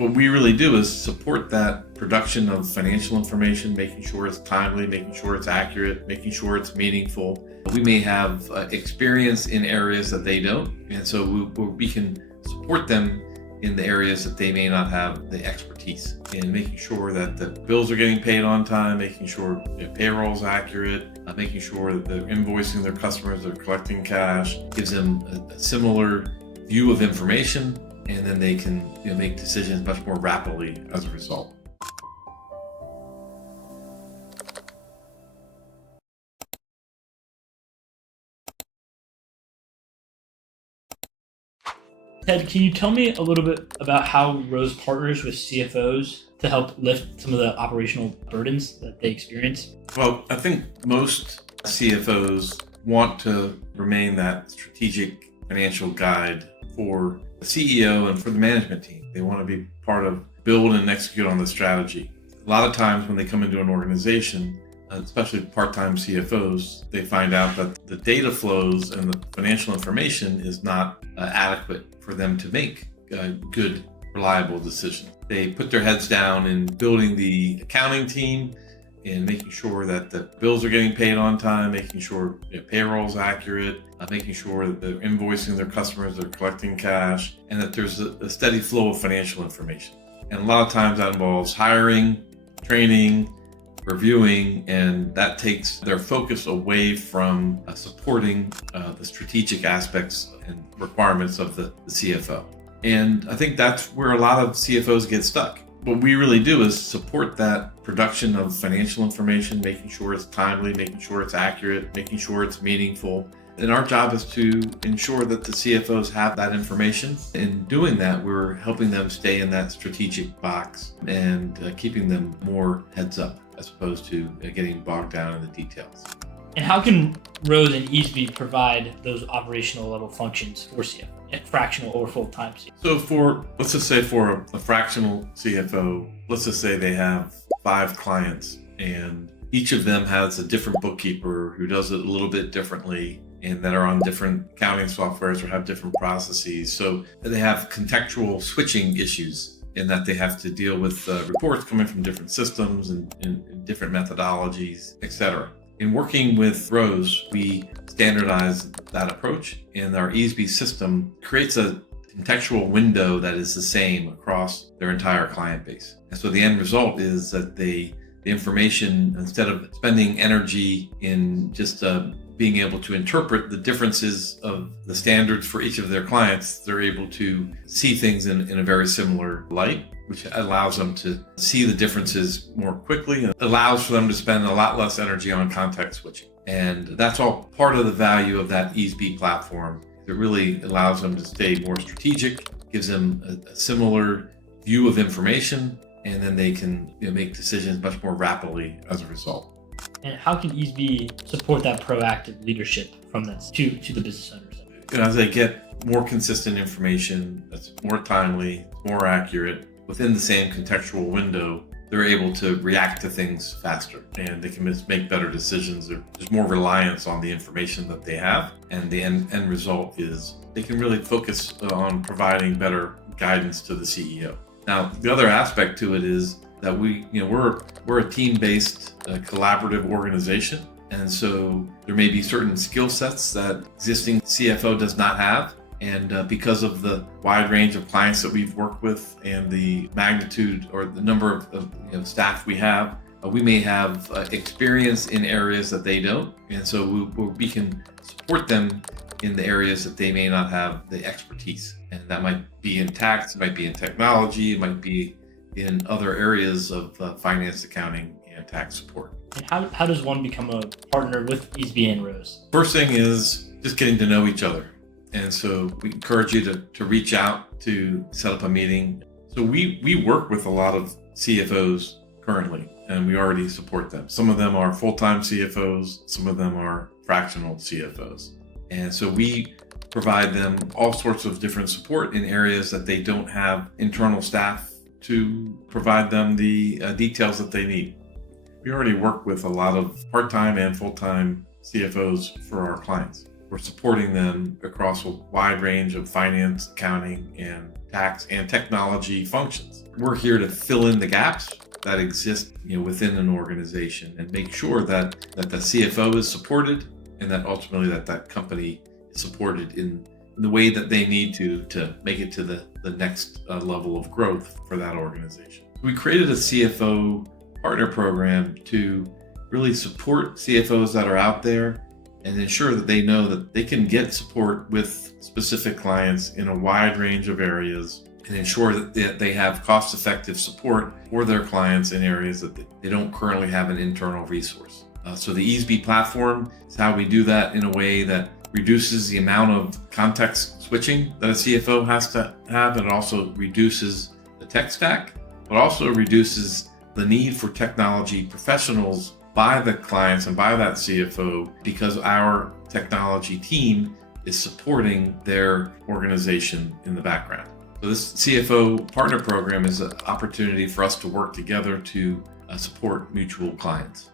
What we really do is support that production of financial information, making sure it's timely, making sure it's accurate, making sure it's meaningful. We may have experience in areas that they don't, and so we can support them in the areas that they may not have the expertise in, making sure that the bills are getting paid on time, making sure payroll is accurate, making sure that they're invoicing their customers, they're collecting cash, gives them a similar view of information, and then they can make decisions much more rapidly as a result. Ted, can you tell me a little bit about how Rose partners with CFOs to help lift some of the operational burdens that they experience? Well, I think most CFOs want to remain that strategic financial guide for the CEO and for the management team. They want to be part of build and execute on the strategy. A lot of times when they come into an organization, especially part-time CFOs, they find out that the data flows and the financial information is not adequate for them to make good, reliable decisions. They put their heads down in building the accounting team and making sure that the bills are getting paid on time, making sure payroll is accurate, making sure that they're invoicing their customers, they're collecting cash, and that there's a steady flow of financial information. And a lot of times that involves hiring, training, reviewing, and that takes their focus away from supporting the strategic aspects and requirements of the CFO. And I think that's where a lot of CFOs get stuck. What we really do is support that production of financial information, making sure it's timely, making sure it's accurate, making sure it's meaningful. And our job is to ensure that the CFOs have that information. In doing that, we're helping them stay in that strategic box and keeping them more heads up as opposed to getting bogged down in the details. And how can Rose and Easby provide those operational level functions for CFO, fractional or full-time CFO? So let's just say for a fractional CFO, let's just say they have 5 clients and each of them has a different bookkeeper who does it a little bit differently and that are on different accounting softwares or have different processes. So they have contextual switching issues in that they have to deal with reports coming from different systems and different methodologies, etc. In working with Rose, we standardize that approach, and our Easby system creates a contextual window that is the same across their entire client base. And so the end result is that the information, instead of spending energy in just being able to interpret the differences of the standards for each of their clients, they're able to see things in a very similar light, which allows them to see the differences more quickly and allows for them to spend a lot less energy on context switching. And that's all part of the value of that Easby platform. It really allows them to stay more strategic, gives them a similar view of information, and then they can make decisions much more rapidly as a result. And how can Easby support that proactive leadership from this to the business owners? As they get more consistent information that's more timely, more accurate, within the same contextual window, they're able to react to things faster and they can make better decisions. There's more reliance on the information that they have, and the end result is they can really focus on providing better guidance to the CEO. Now, the other aspect to it is that we're a team-based, collaborative organization, and so there may be certain skill sets that existing CFO does not have. And because of the wide range of clients that we've worked with and the magnitude or the number of staff we have, we may have experience in areas that they don't. And so we can support them in the areas that they may not have the expertise. And that might be in tax, it might be in technology, it might be in other areas of finance, accounting, and tax support. And how does one become a partner with Easby and Rose? First thing is just getting to know each other. And so we encourage you to reach out to set up a meeting. So we work with a lot of CFOs currently, and we already support them. Some of them are full-time CFOs, some of them are fractional CFOs. And so we provide them all sorts of different support in areas that they don't have internal staff to provide them the details that they need. We already work with a lot of part-time and full-time CFOs for our clients. We're supporting them across a wide range of finance, accounting, and tax, and technology functions. We're here to fill in the gaps that exist within an organization and make sure that the CFO is supported and that ultimately that company is supported in the way that they need to make it to the next level of growth for that organization. We created a CFO partner program to really support CFOs that are out there and ensure that they know that they can get support with specific clients in a wide range of areas and ensure that they have cost-effective support for their clients in areas that they don't currently have an internal resource. So the EaseB platform is how we do that in a way that reduces the amount of context switching that a CFO has to have. It also reduces the tech stack, but also reduces the need for technology professionals by the clients and by that CFO because our technology team is supporting their organization in the background. So this CFO partner program is an opportunity for us to work together to support mutual clients.